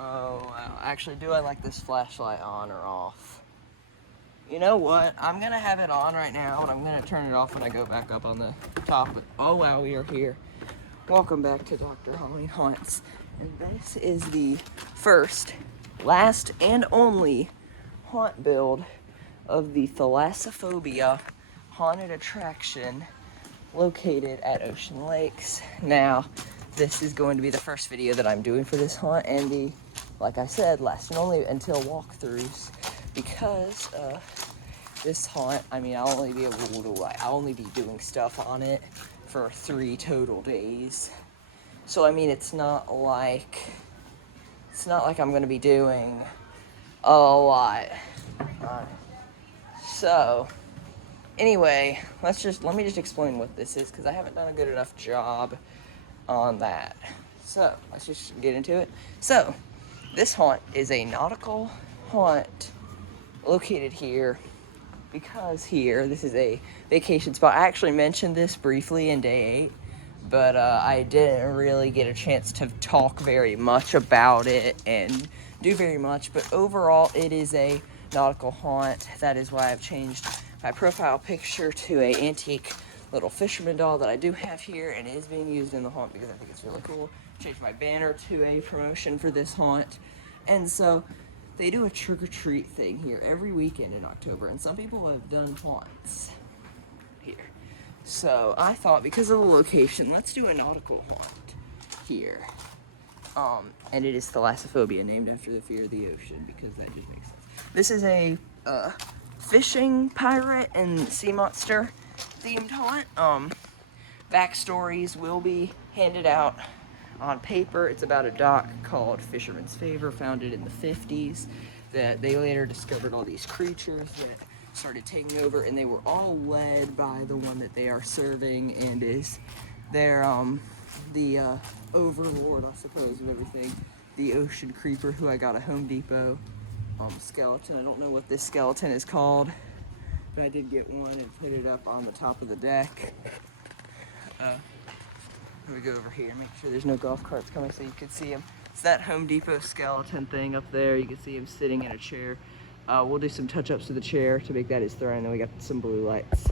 Oh, wow. Actually, do I like this flashlight on or off? You know what? I'm gonna have it on right now, and I'm gonna turn it off when I go back up on the top. Oh, wow, we are here. Welcome back to Dr. Halloween Haunts. And this is the first, last, and only haunt build of the Thalassophobia haunted attraction located at Ocean Lakes. Now, this is going to be the first video that I'm doing for this haunt, and the, like I said, last and only until walkthroughs, because this haunt, I mean, I'll only be doing stuff on it for 3 total days. So I mean, it's not like I'm gonna be doing a lot. So anyway, let me just explain what this is, because I haven't done a good enough job on that. So let's just get into it. So this haunt is a nautical haunt located here because this is a vacation spot. I actually mentioned this briefly in day 8, but I didn't really get a chance to talk very much about it and do very much. But overall, it is a nautical haunt. That is why I've changed my profile picture to a antique little fisherman doll that I do have here, and it is being used in the haunt because I think it's really cool. Changed my banner to a promotion for this haunt, and so they do a trick-or-treat thing here every weekend in October, and some people have done haunts here. So I thought, because of the location, let's do a nautical haunt here. And it is Thalassophobia, named after the fear of the ocean, because that just makes sense. This is a fishing pirate and sea monster themed haunt. Backstories will be handed out on paper. It's about a dock called Fisherman's Favor, founded in the 50s, that they later discovered all these creatures that started taking over, and they were all led by the one that they are serving, and is their the overlord, I suppose, of everything, the ocean creeper, who I got at Home Depot. Skeleton. I don't know what this skeleton is called, but I did get one and put it up on the top of the deck. Let me go over here and make sure there's no golf carts coming so you can see him. It's that Home Depot skeleton thing up there. You can see him sitting in a chair. We'll do some touch-ups to the chair to make that his throne, and then we got some blue lights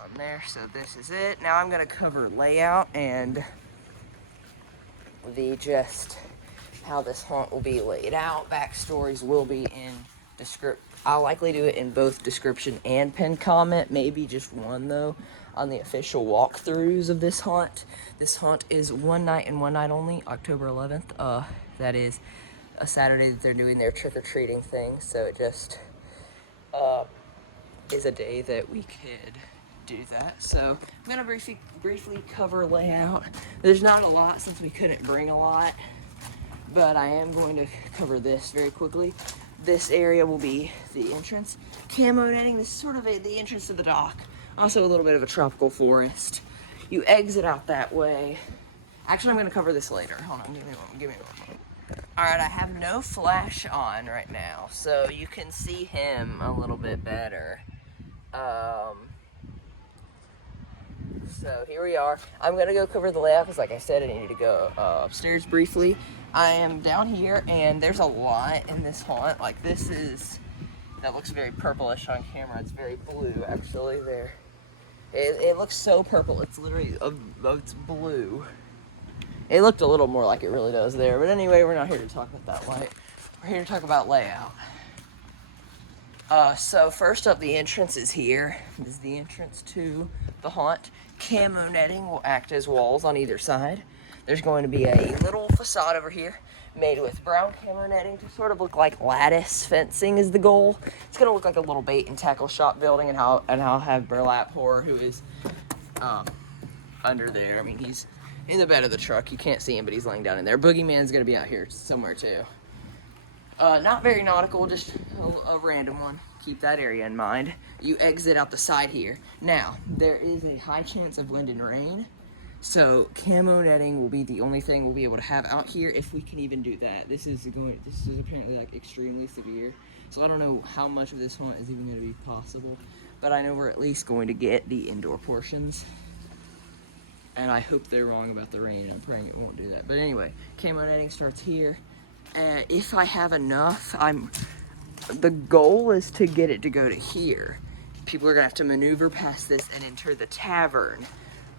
on there. So this is it. Now I'm gonna cover layout and how this haunt will be laid out. Backstories will be in description. I'll likely do it in both description and pinned comment, maybe just one though, on the official walkthroughs of this haunt. This haunt is one night and one night only, October 11th. That is a Saturday that they're doing their trick-or-treating thing, so it just is a day that we could do that. So I'm gonna briefly cover layout. There's not a lot since we couldn't bring a lot, but I am going to cover this very quickly. This area will be the entrance. Camo netting, this is sort of the entrance to the dock. Also a little bit of a tropical forest. You exit out that way. Actually, I'm gonna cover this later. Hold on, give me a moment. All right, I have no flash on right now, so you can see him a little bit better. So here we are. I'm gonna go cover the layout because, like I said, I needed to go upstairs briefly. I am down here, and there's a lot in this haunt. Like that looks very purplish on camera. It's very blue, actually. There, it looks so purple. It's literally it's blue. It looked a little more like it really does there, but anyway, we're not here to talk about that light. We're here to talk about layout. So first up, the entrance is here. This is the entrance to the haunt. Camo netting will act as walls on either side. There's going to be a little facade over here made with brown camo netting to sort of look like lattice fencing is the goal. It's going to look like a little bait and tackle shop building, and I'll have Burlap Horror, who is under there. I mean, he's in the bed of the truck. You can't see him, but he's laying down in there. Boogeyman's going to be out here somewhere too. Not very nautical, just a random one. Keep that area in mind. You exit out the side here. Now, there is a high chance of wind and rain, so camo netting will be the only thing we'll be able to have out here, if we can even do that. This is apparently like extremely severe, so I don't know how much of this haunt is even going to be possible, but I know we're at least going to get the indoor portions. And I hope they're wrong about the rain. I'm praying it won't do that. But anyway, camo netting starts here. if I have enough, the goal is to get it to go to here. People are gonna have to maneuver past this and enter the tavern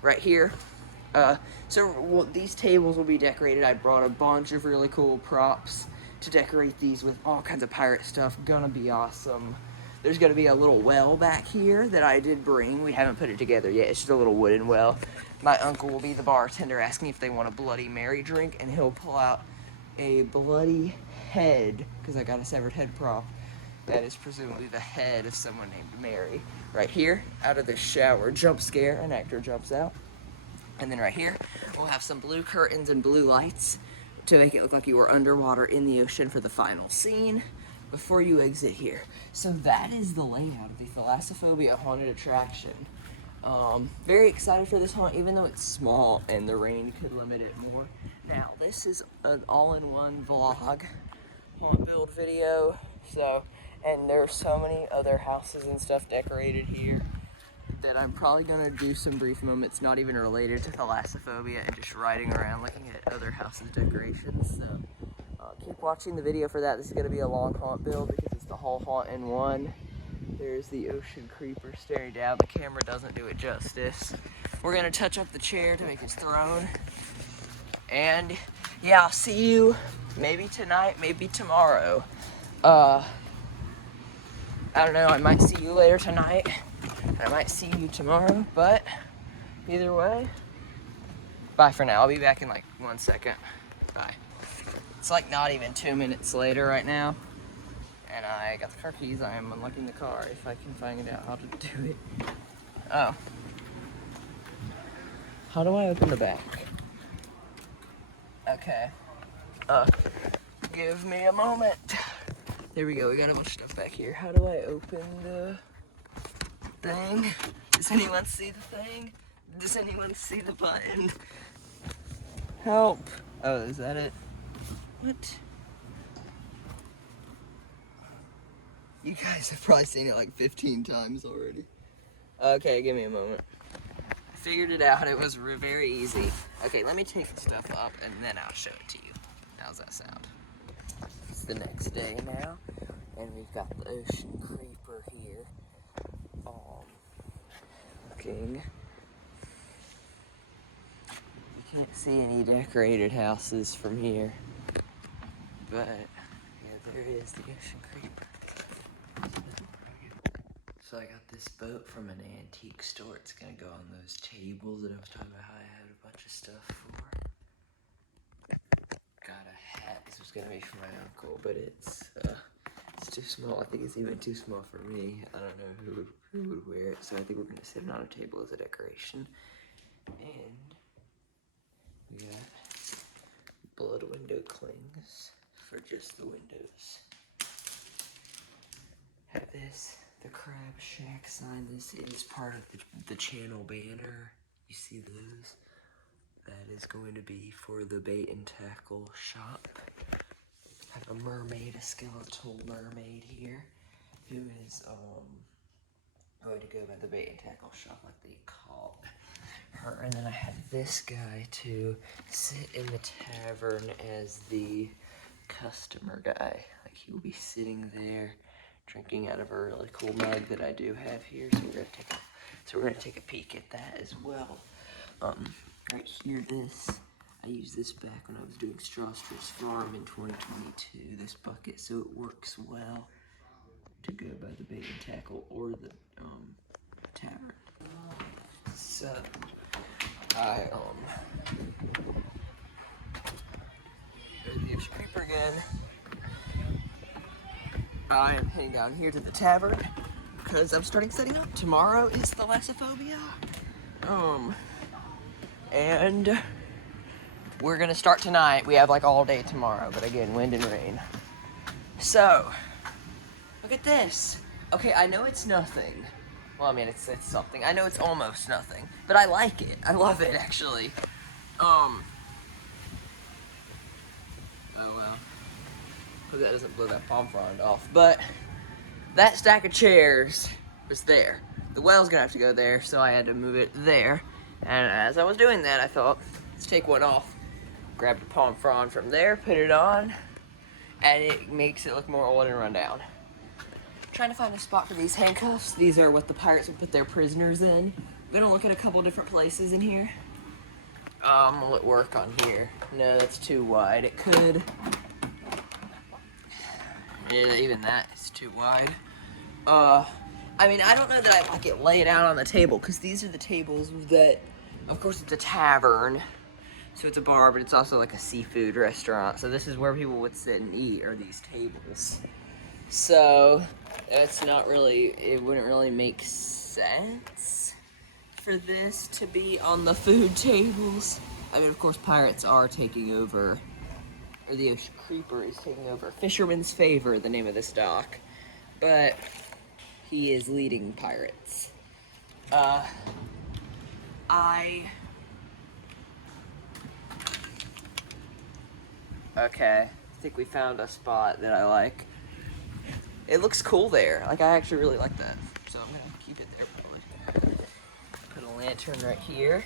right here. These tables will be decorated. I brought a bunch of really cool props to decorate these with all kinds of pirate stuff. Gonna be awesome. There's gonna be a little well back here that I did bring. We haven't put it together yet. It's just a little wooden well. My uncle will be the bartender asking if they want a Bloody Mary drink, and he'll pull out a bloody head, because I got a severed head prop. That is presumably the head of someone named Mary. Right here, out of the shower, jump scare, an actor jumps out. And then right here, we'll have some blue curtains and blue lights to make it look like you were underwater in the ocean for the final scene before you exit here. So that is the layout of the Thalassophobia haunted attraction. Very excited for this haunt, even though it's small and the rain could limit it more. Now, this is an all-in-one vlog haunt build video. And there are so many other houses and stuff decorated here that I'm probably gonna do some brief moments not even related to Thalassophobia and just riding around looking at other houses' decorations. So keep watching the video for that. This is gonna be a long haunt build because it's the whole haunt in one. There's the ocean creeper staring down. The camera doesn't do it justice. We're gonna touch up the chair to make its throne. And yeah, I'll see you maybe tonight, maybe tomorrow. I don't know, I might see you later tonight. I might see you tomorrow, but either way, bye for now. I'll be back in like 1 second. Bye. It's like not even 2 minutes later right now, and I got the car keys. I am unlocking the car if I can find out how to do it. Oh. How do I open the back? Okay. Give me a moment. There we go, we got a bunch of stuff back here. How do I open the thing? Does anyone see the thing? Does anyone see the button? Help. Oh, is that it? What? You guys have probably seen it like 15 times already. Okay, give me a moment. I figured it out, it was very easy. Okay, let me take the stuff up and then I'll show it to you. How's that sound? It's the next day now, and we've got the ocean creeper here. Looking. You can't see any decorated houses from here, but yeah, there is the ocean creeper. So I got this boat from an antique store. It's gonna go on those tables that I was talking about how I had a bunch of stuff for. Got a hat. This was gonna be for my uncle, but it's too small. I think it's even too small for me. I don't know who would wear it, so I think we're gonna sit it on a table as a decoration. And we got blood window clings for just the windows. Have this, the Crab Shack sign. This is part of the channel banner. You see those? That is going to be for the bait and tackle shop. I have a mermaid, a skeletal mermaid here, who is going to go by the bait and tackle shop, like they call her. And then I have this guy to sit in the tavern as the customer guy. Like he will be sitting there, drinking out of a really cool mug that I do have here. So we're gonna take a peek at that as well. Right here, I used this back when I was doing Strawstress Farm in 2022, this bucket, so it works well to go by the bait and tackle or the tavern. So, there's the ocean creeper again. I am heading down here to the tavern because I'm starting setting up. Tomorrow is Thalassophobia. And we're gonna start tonight. We have like all day tomorrow, but again, wind and rain. So, look at this. Okay, I know it's nothing. Well, I mean, it's something. I know it's almost nothing, but I like it. I love it, actually. Oh well. Hope that doesn't blow that palm frond off. But that stack of chairs was there. The well's gonna have to go there, so I had to move it there. And as I was doing that, I thought, let's take one off. Grabbed a palm frond from there, put it on, and it makes it look more old and run down. Trying to find a spot for these handcuffs. These are what the pirates would put their prisoners in. I'm gonna look at a couple different places in here. Will it work on here? No, that's too wide. It could. Yeah, even that is too wide. I mean, I don't know that I like it laid out on the table, because these are the tables that, of course, it's a tavern. So it's a bar, but it's also like a seafood restaurant. So this is where people would sit and eat, are these tables. So it's not really, it wouldn't really make sense for this to be on the food tables. I mean, of course, pirates are taking over, or the Ocean Creeper is taking over. Fisherman's Favor, the name of this dock. But he is leading pirates. Okay, I think we found a spot that I like. It looks cool there. Like, I actually really like that. So I'm gonna keep it there probably. Put a lantern right here.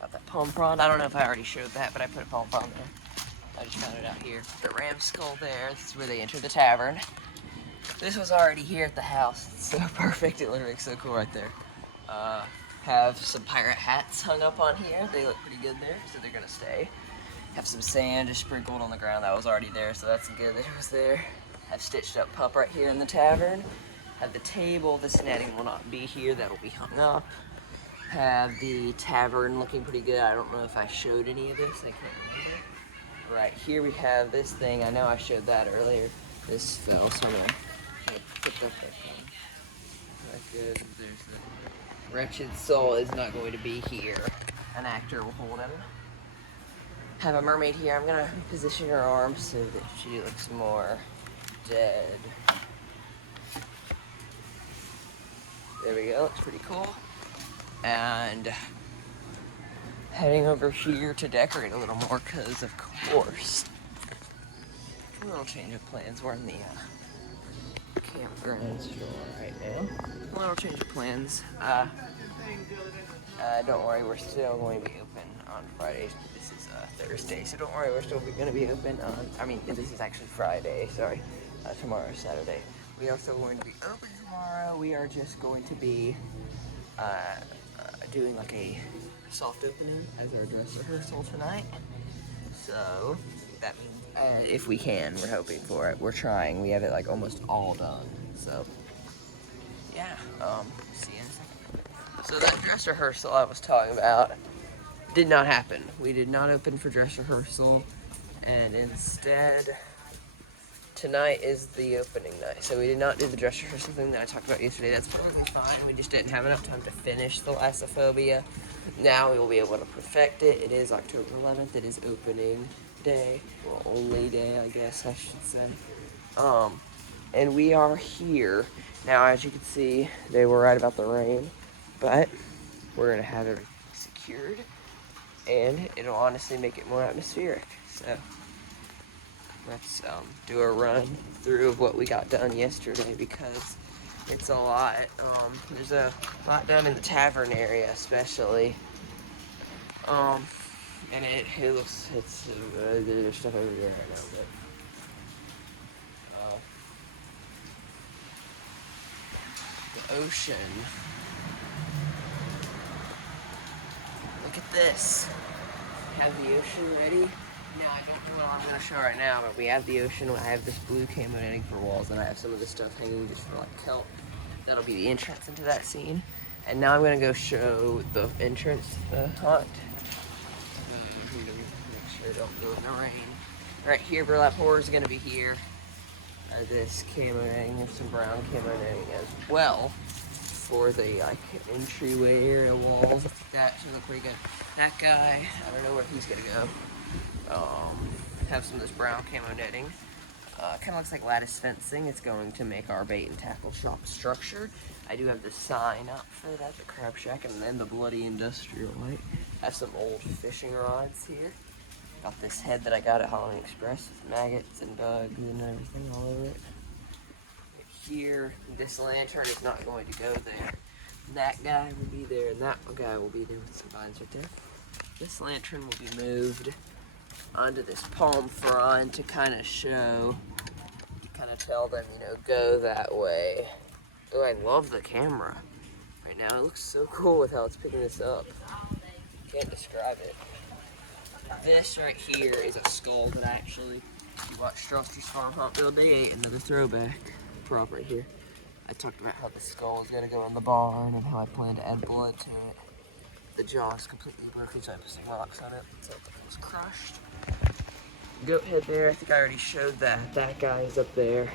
Got that palm frond. I don't know if I already showed that, but I put a palm frond there. I just found it out here. The ram skull there. This is where they enter the tavern. This was already here at the house. It's so perfect. It literally looks so cool right there. Have some pirate hats hung up on here. They look pretty good there, so they're gonna stay. Have some sand just sprinkled on the ground. That was already there, so that's good that it was there. Have stitched up pup right here in the tavern. Have the table. This netting will not be here. That'll be hung up. Have the tavern looking pretty good. I don't know if I showed any of this. I can't remember. Right here we have this thing. I know I showed that earlier. This fell, so I'm gonna put that back on. Right, good. There's the wretched soul is not going to be here. An actor will hold him. Have a mermaid here. I'm gonna position her arms so that she looks more dead. There we go. Looks pretty cool. And heading over here to decorate a little more, because of course, a little change of plans. We're in the campground store right now. A little change of plans. Don't worry, we're still going to be open on Fridays. This is Thursday, so don't worry, we're still going to be open on, I mean, this is actually Friday, sorry. Tomorrow is Saturday. We are still going to be open tomorrow. We are just going to be doing like a soft opening as our dress rehearsal tonight. So that means if we can, we're hoping for it. We're trying. We have it like almost all done. So yeah, see you in a second. So that dress rehearsal I was talking about did not happen. We did not open for dress rehearsal, and instead tonight is the opening night. So we did not do the dress rehearsal thing that I talked about yesterday. That's perfectly fine. We just didn't have enough time to finish Thalassophobia. Now we will be able to perfect it. It is October 11th. It is opening day, or only day, I guess I should say. And we are here. Now, as you can see, they were right about the rain, but we're gonna have everything secured, and it'll honestly make it more atmospheric. So let's do a run through of what we got done yesterday, because it's a lot. There's a lot done in the tavern area, especially. And it looks, there's stuff everywhere right now, but the ocean. Look at this. Have the ocean ready. Now, I don't know what I'm going to show right now, but we have the ocean. I have this blue camo netting for walls, and I have some of this stuff hanging just for like kelp. That'll be the entrance into that scene. And now I'm going to go show the entrance, the haunt. Make sure it don't go in the rain. Right here, burlap horror is going to be here. This camo netting, there's some brown camo netting as well for the like entryway area walls. That should look pretty good. That guy, I don't know where he's going to go. Have some of this brown camo netting. Kind of looks like lattice fencing. It's going to make our bait and tackle shop structure. I do have the sign up for that, the crab shack, and then the bloody industrial light. Have some old fishing rods here. Got this head that I got at Halloween Express with maggots and bugs and everything all over it. Here, this lantern is not going to go there. That guy will be there, and that guy will be there with some vines right there. This lantern will be moved onto this palm frond to kind of tell them, you know, go that way. Oh, I love the camera right now. It looks so cool with how it's picking this up. Can't describe it. This right here is a skull that I actually watched Strasser's Farm Hunt the other day. Another throwback prop right here. I talked about how the skull is gonna go in the barn and how I plan to add blood to it. The jaw is completely broken, so I put some rocks on it so it was crushed. Goat head there, I think I already showed that. That guy is up there.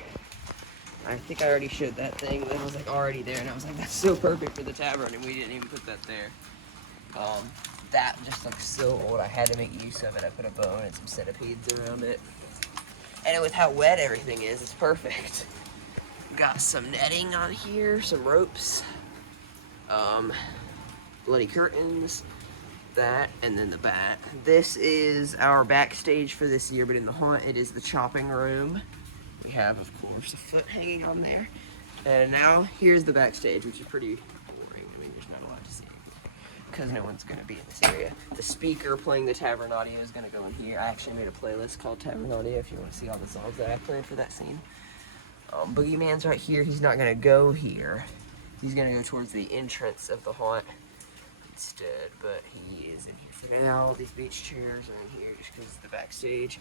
I think I already showed that thing that was like already there, and I was like, that's so perfect for the tavern, and we didn't even put that there. That just looks so old. I had to make use of it. I put a bone and some centipedes around it. And with how wet everything is, it's perfect. Got some netting on here, some ropes, bloody curtains, that, and then the bat. This is our backstage for this year, but in the haunt, it is the chopping room. We have, of course, a foot hanging on there. And now, here's the backstage, which is pretty boring. I mean, there's not a lot to see because no one's going to be in this area. The speaker playing the tavern audio is going to go in here. I actually made a playlist called Tavern Audio if you want to see all the songs that I played for that scene. Boogeyman's right here. He's not going to go here. He's going to go towards the entrance of the haunt instead, but he is in here for now. These beach chairs are in here just because it's the backstage.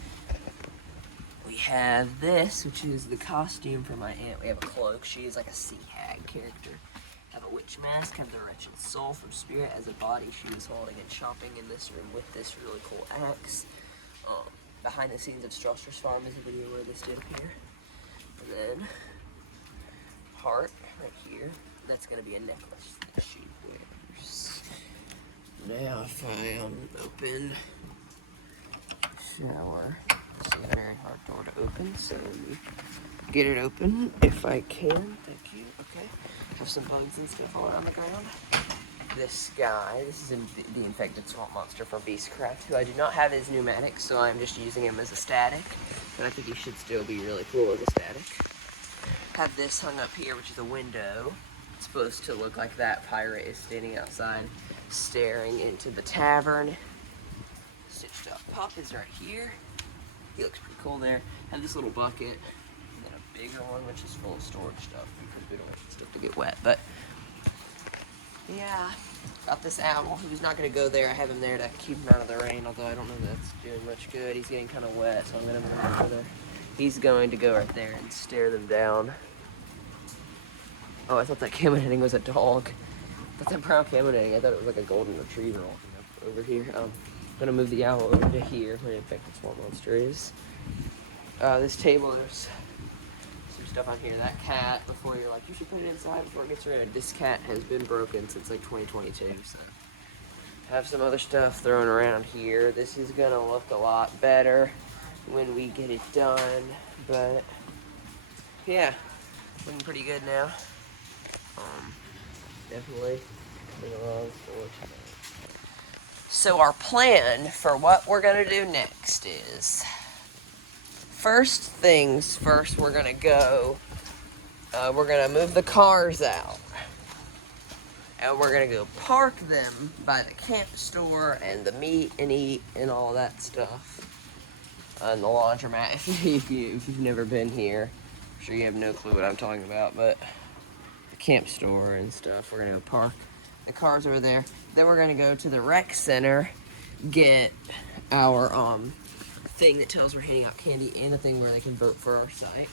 We have this, which is the costume for my aunt. We have a cloak. She is like a sea hag character. Have a witch mask, have the wretched soul from Spirit as a body she was holding and chopping in this room with this really cool axe. Behind the scenes of Strasser's Farm is a video where this did appear. And then, heart right here. That's going to be a necklace that she wears. Now if I open shower. It's a very hard door to open, so let me get it open if I can. Thank you. Okay. Have some bugs and stuff all around the ground. This guy, this is the infected swamp monster from Beastcraft, who I do not have his pneumatic, so I'm just using him as a static. But I think he should still be really cool as a static. Have this hung up here, which is a window. It's supposed to look like that pirate is standing outside, staring into the tavern. Stitched up pup is right here. He looks pretty cool there. Have this little bucket, and then a bigger one, which is full of storage stuff because we don't want stuff to get wet. But yeah, got this owl who's not going to go there. I have him there to keep him out of the rain, although I don't know that's doing much good. He's getting kind of wet, so I'm going to move him over there. He's going to go right there and stare them down. Oh, I thought that camo netting was a dog. I thought that brown camo netting, I thought it was like a golden retriever walking up over here. I'm going to move the owl over to here where the infected swamp monster is. This table, there's some stuff on here. That cat, before you're like, you should put it inside before it gets rid. This cat has been broken since like 2022, so. Have some other stuff thrown around here. This is going to look a lot better when we get it done, but yeah, looking pretty good now. Definitely been a long story. So our plan for what we're gonna do next is, first things first, we're gonna move the cars out. And we're gonna go park them by the camp store and the meet and eat and all that stuff. And the laundromat, if you've never been here, I'm sure you have no clue what I'm talking about, but the camp store and stuff, we're gonna go park the cars over there. Then we're gonna go to the rec center, get our thing that tells we're handing out candy and a thing where they can vote for our site.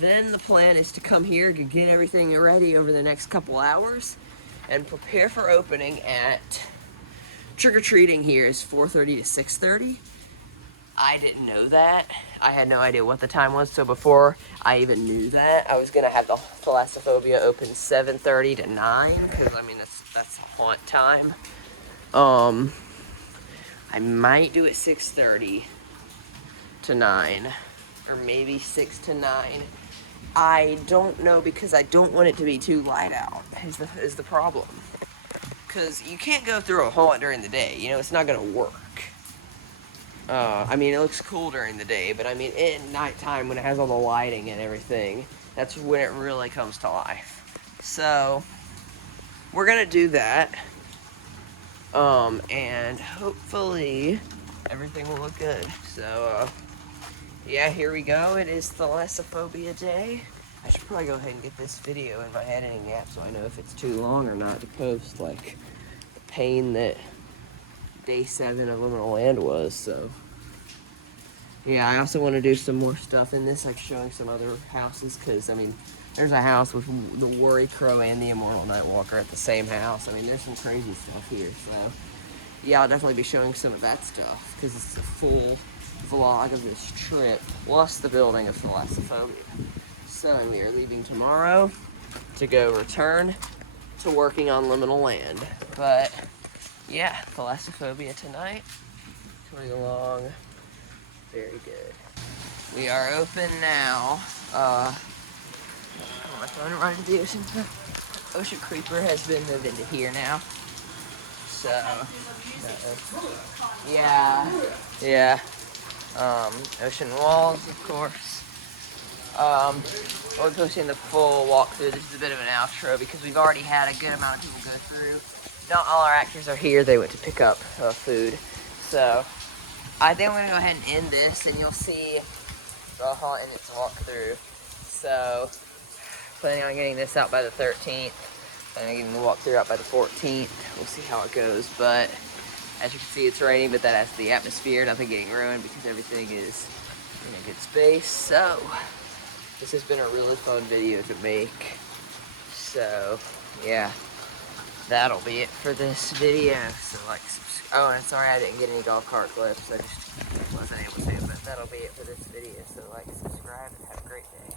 Then the plan is to come here, get everything ready over the next couple hours, and prepare for opening at trick-or-treating here is 4:30 to 6:30. I didn't know that. I had no idea what the time was, so before I even knew that, I was gonna have the Thalassophobia open 7:30 to 9, because I mean that's haunt time. I might do it 6:30 to 9, or maybe 6 to 9. I don't know, because I don't want it to be too light out, is the problem. Because you can't go through a haunt during the day, you know, it's not gonna work. I mean, it looks cool during the day, but I mean, at nighttime when it has all the lighting and everything, that's when it really comes to life. So, we're gonna do that. And hopefully, everything will look good. So, yeah, here we go. It is Thalassophobia day. I should probably go ahead and get this video in my editing app so I know if it's too long or not to post, like, the pain that day 7 of Liminal Land was, so. Yeah, I also want to do some more stuff in this, like showing some other houses, because, I mean, there's a house with the Worry Crow and the Immortal Nightwalker at the same house. I mean, there's some crazy stuff here, so. Yeah, I'll definitely be showing some of that stuff, because it's a full vlog of this trip, plus the building of Thalassophobia. So, we are leaving tomorrow to go return to working on Liminal Land. But, yeah, Thalassophobia tonight. Coming along very good. We are open now. I don't know if I'm gonna run into the ocean. Ocean Creeper has been moved into here now. So, yeah. Ocean Walls, of course. We're posting the full walkthrough. This is a bit of an outro because we've already had a good amount of people go through. Not all our actors are here. They went to pick up food. So, I think I'm going to go ahead and end this, and you'll see the haunt in its walkthrough. So, planning on getting this out by the 13th. Planning on getting the walkthrough out by the 14th. We'll see how it goes, but as you can see, it's raining, but that adds to the atmosphere. Nothing getting ruined because everything is in a good space. So, this has been a really fun video to make. So, yeah, that'll be it for this video. So, like, oh, and sorry I didn't get any golf cart clips. I just wasn't able to, but that'll be it for this video. So, like, subscribe, and have a great day.